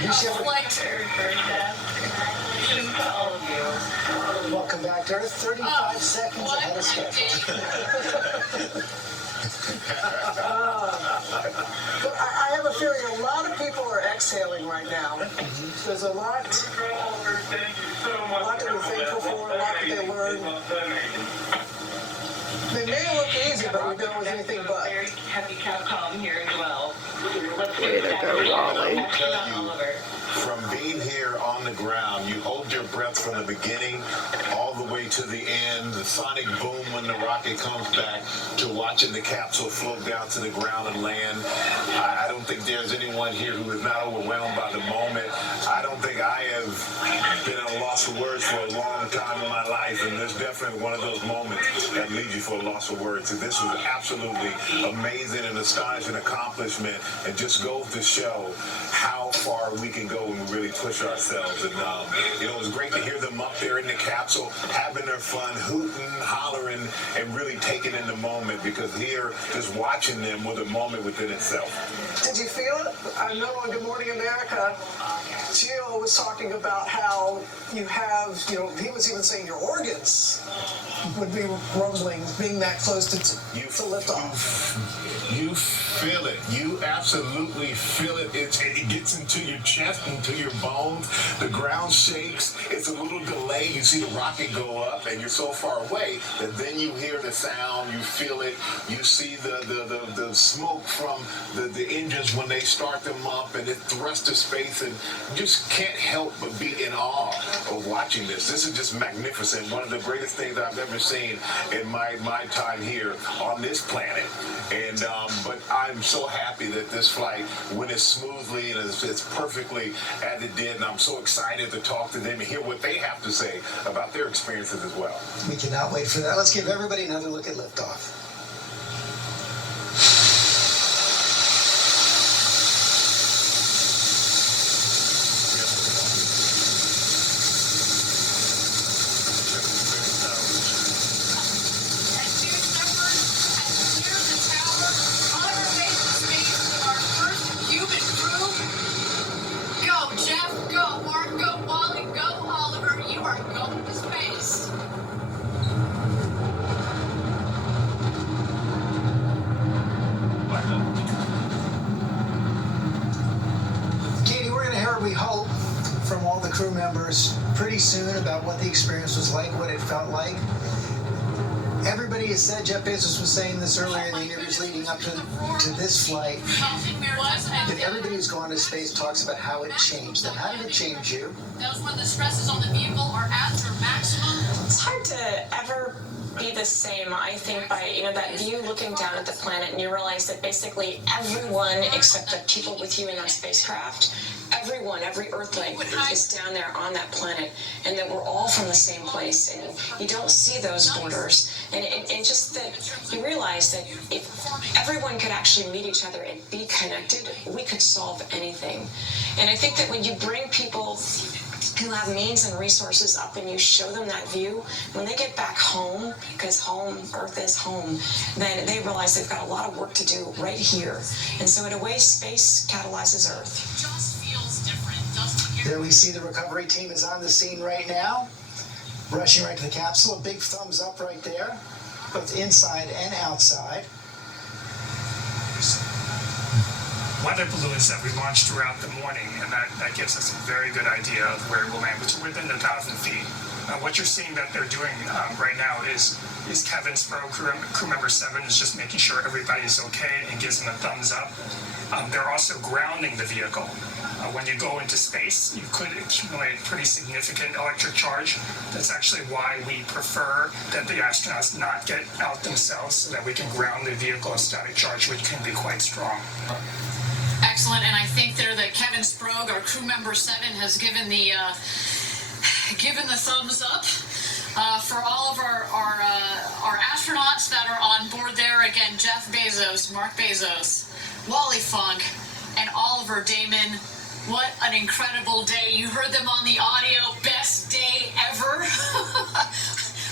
Reflector. Welcome back to Earth. 35 seconds ahead of schedule. But I have a feeling a lot of people are exhaling right now. There's a lot to be thankful for, a lot that they learned. They may look easy, but we know it was anything but. Very heavy Capcom here as well. Way to go, Wally. From being here on the ground, you hold your breath from the beginning all the way to the end, the sonic boom when the rocket comes back, to watching the capsule float down to the ground and land. I don't think there's anyone here who is not overwhelmed by the moment. I don't think I have been at a loss for words for a long time in my life, and there's definitely one of those moments that leaves you for a loss of words. And this was absolutely amazing and astonishing accomplishment, and just goes to show how far we can go when we really push ourselves. And it was great to hear them up there in the capsule having their fun, hooting, hollering, and really taking in the moment, because here, just watching them was a moment within itself. Did you feel it? I know on Good Morning America, Gio was talking about how you have, he was even saying your organs would be rumbling, being that close to liftoff. You feel it. You absolutely feel it. It gets into your chest, into your bones. The ground shakes. It's a little delay. You see the rocket go up, and you're so far away that then you hear the sound. You feel it. You see the smoke from the engines when they start them up, and it thrusts to space, and you just can't help but be in awe of watching this. This is just magnificent. One of the greatest things I've ever seen in my time here on this planet. And but I'm so happy that this flight went as smoothly and as perfectly as it did, and I'm so excited to talk to them and hear what they have to say about their experiences as well. We cannot wait for that. Let's give everybody another look at liftoff. We hope from all the crew members pretty soon about what the experience was like, what it felt like. Everybody has said, Jeff Bezos was saying this earlier in the interviews leading up to this flight, that everybody who's gone to space talks about how it changed them. How did it change you? That was when the stresses on the vehicle are at their maximum. It's hard to ever be the same, I think, by that view looking down at the planet, and you realize that basically everyone except the people with you in that spacecraft, everyone, every Earthling is down there on that planet, and that we're all from the same place, and you don't see those borders, and just that you realize that if everyone could actually meet each other and be connected, we could solve anything. And I think that when you bring people who have means and resources up and you show them that view, when they get back home, because home, Earth is home, then they realize they've got a lot of work to do right here. And so in a way, space catalyzes Earth. There we see the recovery team is on the scene right now, rushing right to the capsule. A big thumbs up right there, both inside and outside. Weather balloons that we launched throughout the morning, and that gives us a very good idea of where we'll land, which is within 1,000 feet. What you're seeing that they're doing right now is Kevin Sparrow, crew member 7, is just making sure everybody's okay and gives them a thumbs up. They're also grounding the vehicle. When you go into space, you could accumulate pretty significant electric charge. That's actually why we prefer that the astronauts not get out themselves, so that we can ground the vehicle at static charge, which can be quite strong. Excellent, and I think there that Kevin Sprague, our crew member 7, has given the thumbs up for all of our astronauts that are on board there. Again, Jeff Bezos, Mark Bezos, Wally Funk, and Oliver Damon. What an incredible day. You heard them on the audio. Best day ever.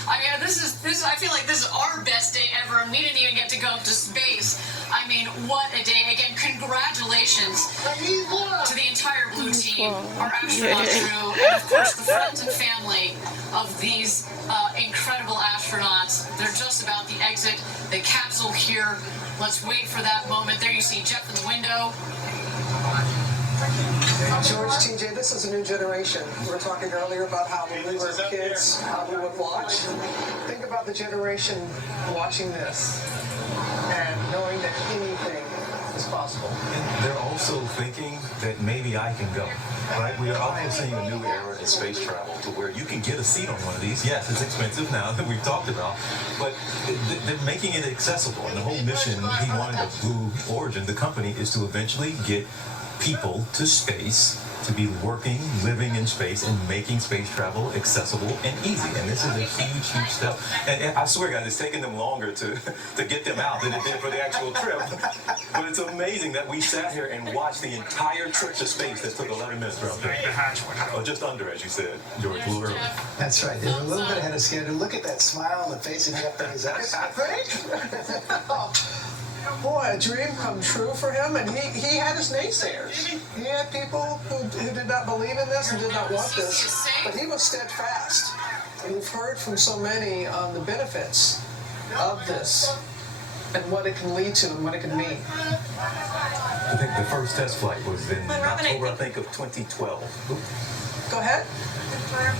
I mean, I feel like this is our best day ever, and we didn't even get to go up to space. I mean, what a day. Again, congratulations to the entire Blue team. team, our astronaut crew, and of course the friends and family of these incredible astronauts. They're just about the exit, the capsule here. Let's wait for that moment. There you see Jeff in the window. George, TJ, this is a new generation. We were talking earlier about how when we were kids, how we would watch. Think about the generation watching this and knowing that anything is possible. And they're also thinking that maybe I can go, right? We are also seeing a new era in space travel to where you can get a seat on one of these. Yes, it's expensive now that we've talked about, but they're making it accessible. And the whole mission he wanted of Blue Origin, the company, is to eventually get people to space, to be working, living in space, and making space travel accessible and easy. And this is a huge, huge step. And I swear, guys, it's taken them longer to get them out than it did for the actual trip. But it's amazing that we sat here and watched the entire trip to space that took 11 minutes round trip. Or just under, as you said, George, a little early. That's right. They were a little bit ahead of schedule. Look at that smile on the face of Jeff Bezos. Boy, a dream come true for him, and he had his naysayers. He had people who did not believe in this and did not want this, but he was steadfast. And we've heard from so many on the benefits of this and what it can lead to and what it can mean. I think the first test flight was in October, I think, of 2012. Go ahead. I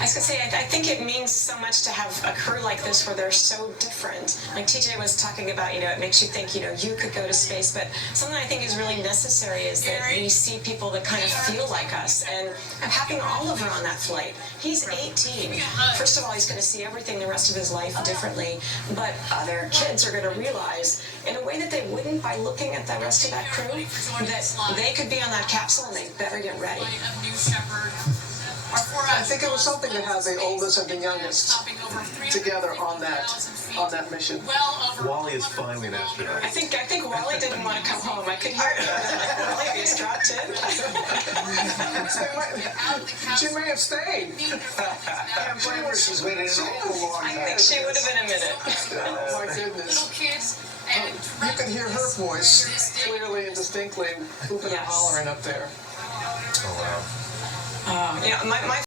was gonna say, I think it means so much to have a crew like this where they're so different. Like TJ was talking about, it makes you think, you could go to space, but something I think is really necessary is that we see people that kind of feel like us. And having Oliver on that flight, he's 18. First of all, he's gonna see everything the rest of his life differently, but other kids are gonna realize, in a way that they wouldn't by looking at the rest of that crew, that they could be on that capsule and they better get ready. I think it was something to have the oldest and the youngest together on that mission. Wally is finally an astronaut. I think Wally didn't want to come home. I could hear it. Wally is dropped in. She may have stayed. She's waited an awful long time. I think she would have been a minute. Oh my goodness. You could hear her voice clearly and distinctly, hooping and hollering up there. Oh, wow. My